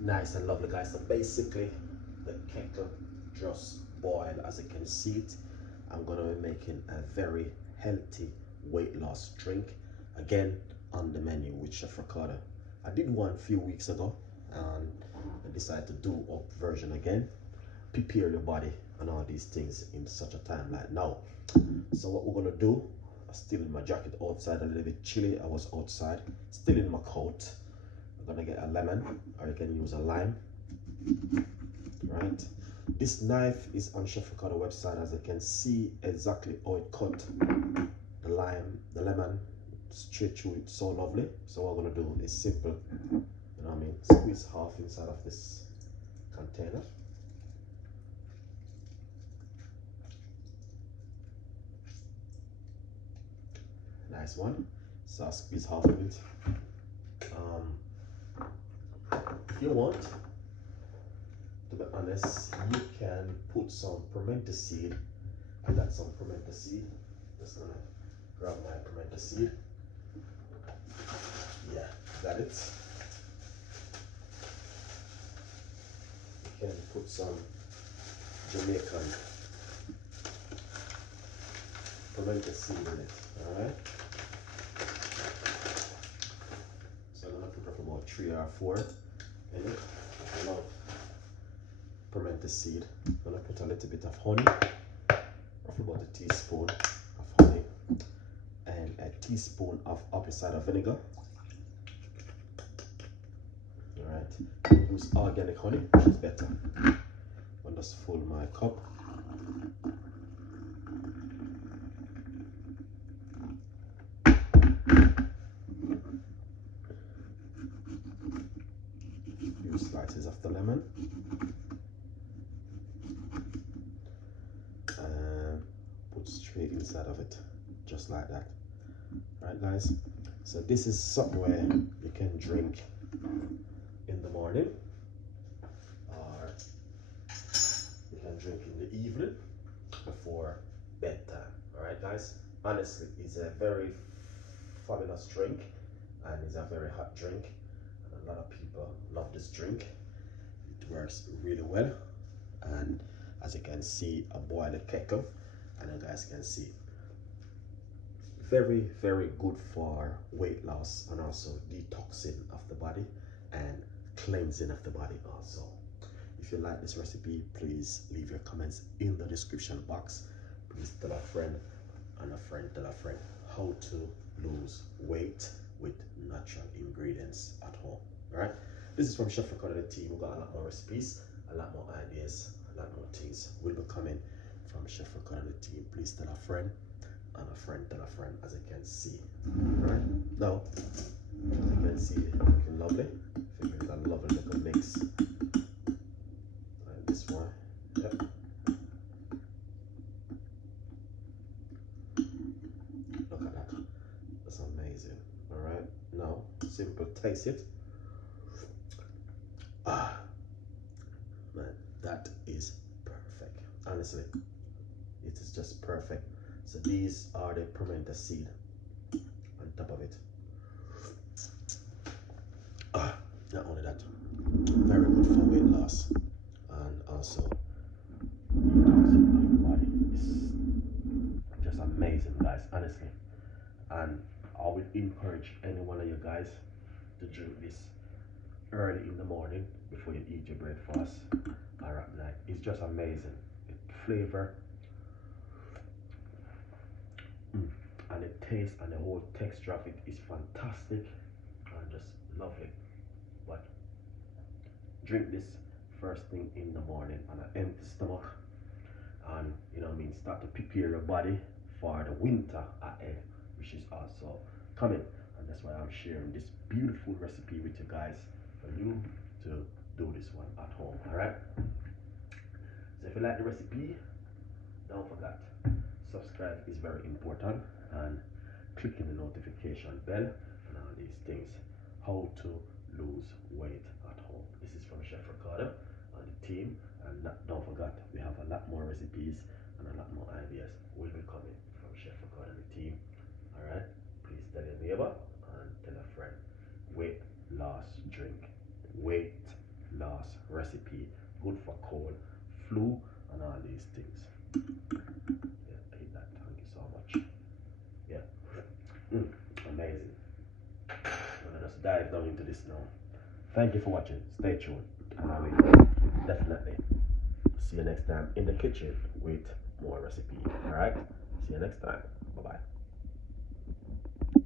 Nice and lovely, guys. So basically the kettle just boiled. As you can see it, I'm gonna be making a very healthy weight loss drink again on the menu with Chef Ricardo. I did one a few weeks ago and I decided to do up version again, prepare your body and all these things in such a time like now. So what we're gonna do, I'm still in my jacket outside, a little bit chilly. I was outside, still in my coat. I'm gonna get a lemon, or you can use a lime. Right, this knife is on Chef Ricardo website. As you can see exactly how it cut the lemon straight through it, so lovely. So what we're gonna do is simple, you know what I mean, squeeze half inside of this container. Nice one. So I'll squeeze half of it. If you want, to be honest, you can put some pimento seed. I got some pimento seed. Just gonna grab my pimento seed. Yeah, got it. You can put some Jamaican pimento seed in it. Alright. So I'm gonna put up about 3 or 4 in it. I love pimento seed. I'm gonna put a little bit of honey, roughly about a teaspoon of honey, and a teaspoon of apple cider vinegar. Alright, use organic honey, which is better. I'll just fill my cup. Few slices of the lemon. And put straight inside of it, just like that. Right, guys, so this is something where you can drink in the morning, or you can drink in the evening before bedtime. All right, guys, honestly, it's a very fabulous drink, and it's a very hot drink, and a lot of people love this drink. It works really well, and as you can see, I boiled a kettle, and you guys can see, very, very good for weight loss and also detoxing of the body and cleansing of the body also. If you like this recipe, please leave your comments in the description box. Please tell a friend and a friend tell a friend how to lose weight with natural ingredients at home. All right, this is from Chef Ricardo and the team. We've got a lot more recipes, a lot more ideas, a lot more things will be coming from Chef Ricardo and the team. Please tell a friend and a friend tell a friend, as you can see. All right, now as you can see, looking lovely. I think it's a lovely little mix. And this one, yep. Look at that, that's amazing. All right, now simple taste it. Ah, man, that is perfect. Honestly, it is just perfect. So these are the pimento seed on top of it. Ah, not only that, very good for weight loss and also detoxing of the body. It's just amazing, guys, honestly. And I would encourage any one of you guys to drink this early in the morning before you eat your breakfast or at night. It's just amazing. The flavor, and the taste and the whole texture of it is fantastic and just lovely. But drink this first thing in the morning on an empty stomach, and you know what I mean, start to prepare your body for the winter ahead, which is also coming. And that's why I'm sharing this beautiful recipe with you guys for you to do this one at home. All right, so if you like the recipe, don't forget, subscribe is very important, and clicking the notification bell and all these things. How to lose weight at home. This is from Chef Ricardo and the team, and don't forget, we have a lot more recipes and a lot more ideas will be coming from Chef Ricardo and the team. All right, please tell your neighbor and tell a friend. Weight loss drink, weight flu and all these things. Yeah, eat that. Thank you so much. Yeah. Amazing. I'm gonna just dive down into this now. Thank you for watching. Stay tuned, and I will definitely see you next time in the kitchen with more recipe. All right. See you next time. Bye bye.